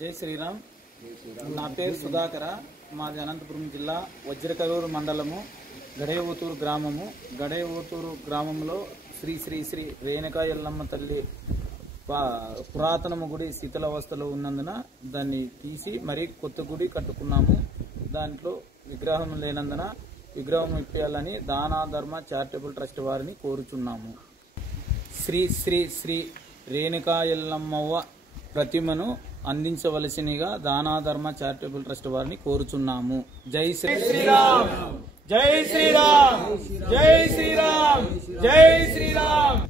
జై శ్రీరామ్. నా పేరు సుధాకర. మాది అనంతపురం జిల్లా వజ్రకరూరు మండలము గడేవూతూరు గ్రామము. గడేవూతూరు గ్రామంలో శ్రీ శ్రీ శ్రీ రేణుకా ఎల్లమ్మ తల్లి పురాతనము గుడి శిథిలావస్థలో ఉన్నందున దాన్ని తీసి మరీ కొత్త గుడి కట్టుకున్నాము. దాంట్లో విగ్రహం లేనందున విగ్రహం ఇప్పేయాలని దానా ధర్మ చారిటబుల్ ట్రస్ట్ వారిని కోరుచున్నాము. శ్రీ శ్రీ శ్రీ రేణుకా ఎల్లమ్మవ్వ ప్రతిమను అందించవలసినగా దానాధర్మ చారిటబుల్ ట్రస్ట్ వారిని కోరుచున్నాము. జై శ్రీరామ్. జై శ్రీరామ్. జై శ్రీరామ్. జై శ్రీరామ్.